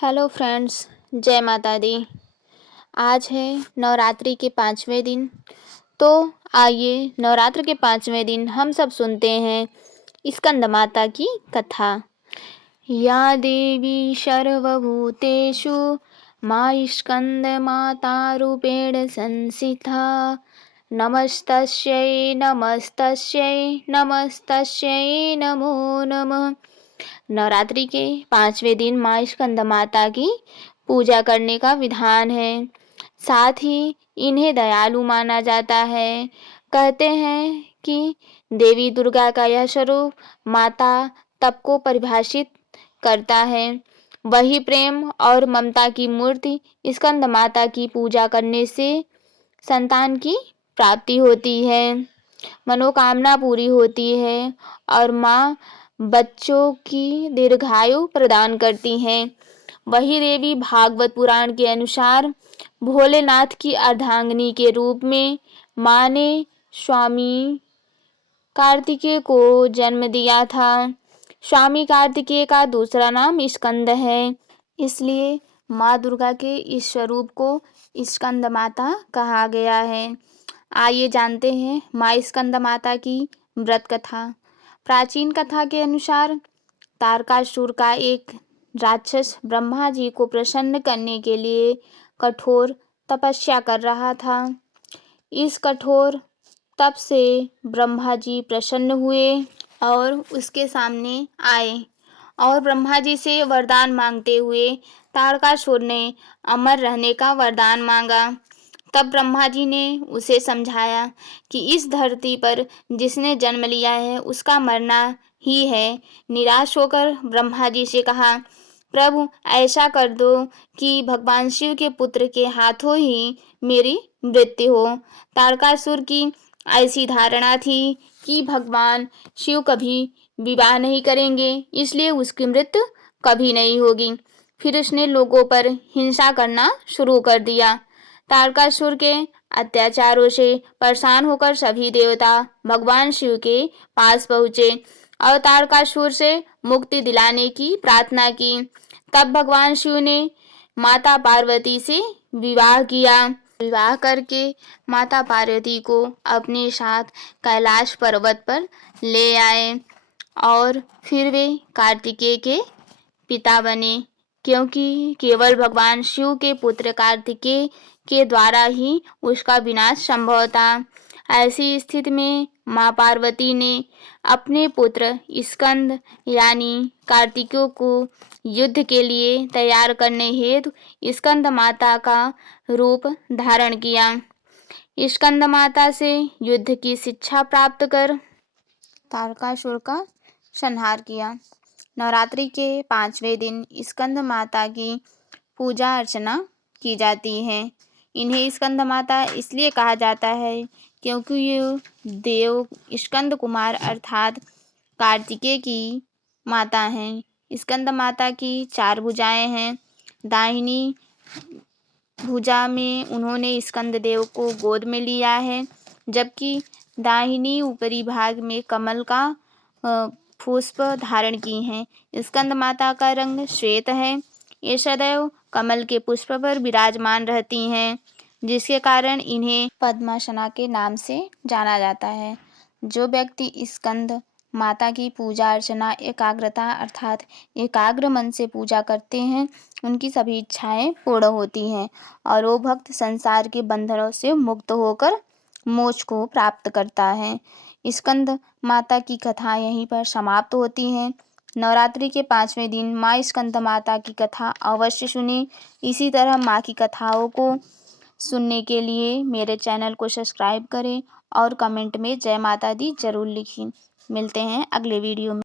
Hello friends, जय माता दी। आज है नवरात्रि के 5वें दिन। तो आइए नवरात्र के 5वें दिन हम सब सुनते हैं स्कंद माता की कथा। या देवी सर्वभूतेषु मां स्कंद माता रूपेण संस्थिता। नमस्तस्यै नमस्तस्यै नमस्तस्यै नमो नमः। नवरात्रि के 5वें दिन माँ स्कंद माता की पूजा करने का विधान है। साथ ही इन्हें दयालु माना जाता है। कहते हैं कि देवी दुर्गा का यह स्वरूप माता तप को परिभाषित करता है। वही प्रेम और ममता की मूर्ति स्कंद माता की पूजा करने से संतान की प्राप्ति होती है, मनोकामना पूरी होती है और माँ बच्चों की दीर्घायु प्रदान करती हैं। वही देवी भागवत पुराण के अनुसार भोलेनाथ की अर्धांगिनी के रूप में माँ ने स्वामी कार्तिकेय को जन्म दिया था। स्वामी कार्तिकेय का दूसरा नाम स्कंद है, इसलिए माँ दुर्गा के इस स्वरूप को स्कंद माता कहा गया है। आइए जानते हैं माँ स्कंद माता की व्रत कथा। प्राचीन कथा के अनुसार तारकासुर का एक राक्षस ब्रह्मा जी को प्रसन्न करने के लिए कठोर तपस्या कर रहा था। इस कठोर तप से ब्रह्मा जी प्रसन्न हुए और उसके सामने आए और ब्रह्मा जी से वरदान मांगते हुए तारकासुर ने अमर रहने का वरदान मांगा। तब ब्रह्मा जी ने उसे समझाया कि इस धरती पर जिसने जन्म लिया है उसका मरना ही है। निराश होकर ब्रह्मा जी से कहा, प्रभु ऐसा कर दो कि भगवान शिव के पुत्र के हाथों ही मेरी मृत्यु हो। तारकासुर की ऐसी धारणा थी कि भगवान शिव कभी विवाह नहीं करेंगे, इसलिए उसकी मृत्यु कभी नहीं होगी। फिर उसने लोगों पर हिंसा करना शुरू कर दिया। तारकासुर के अत्याचारों से परेशान होकर सभी देवता भगवान शिव के पास पहुँचे और तारकासुर से मुक्ति दिलाने की प्रार्थना की। तब भगवान शिव ने माता पार्वती से विवाह किया। विवाह करके माता पार्वती को अपने साथ कैलाश पर्वत पर ले आए और फिर वे कार्तिकेय के पिता बने, क्योंकि केवल भगवान शिव के पुत्र कार्तिकेय के द्वारा ही उसका विनाश संभव था। ऐसी स्थिति में माँ पार्वती ने अपने पुत्र स्कंद यानी कार्तिकेय को युद्ध के लिए तैयार करने हेतु स्कंद माता का रूप धारण किया। स्कंद माता से युद्ध की शिक्षा प्राप्त कर तारकासुर का संहार किया। नवरात्रि के 5वें दिन स्कंद माता की पूजा अर्चना की जाती है। इन्हें स्कंद माता इसलिए कहा जाता है क्योंकि ये देव स्कंद कुमार अर्थात कार्तिकेय की माता हैं। स्कंद माता की 4 भुजाएं हैं। दाहिनी भुजा में उन्होंने स्कंद देव को गोद में लिया है, जबकि दाहिनी ऊपरी भाग में कमल का पुष्प धारण की हैं। स्कंद माता का रंग श्वेत है। ये सदैव कमल के पुष्प पर विराजमान रहती हैं, जिसके कारण इन्हें पद्मासना के नाम से जाना जाता है। जो व्यक्ति स्कंद माता की पूजा अर्चना एकाग्रता अर्थात एकाग्र मन से पूजा करते हैं, उनकी सभी इच्छाएं पूर्ण होती हैं और वो भक्त संसार के बंधनों से मुक्त होकर मोक्ष को प्राप्त करता है। स्कंद माता की कथा यहीं पर समाप्त होती है। नवरात्रि के 5वें दिन माँ स्कंद माता की कथा अवश्य सुने। इसी तरह माँ की कथाओं को सुनने के लिए मेरे चैनल को सब्सक्राइब करें और कमेंट में जय माता दी जरूर लिखें। मिलते हैं अगले वीडियो में।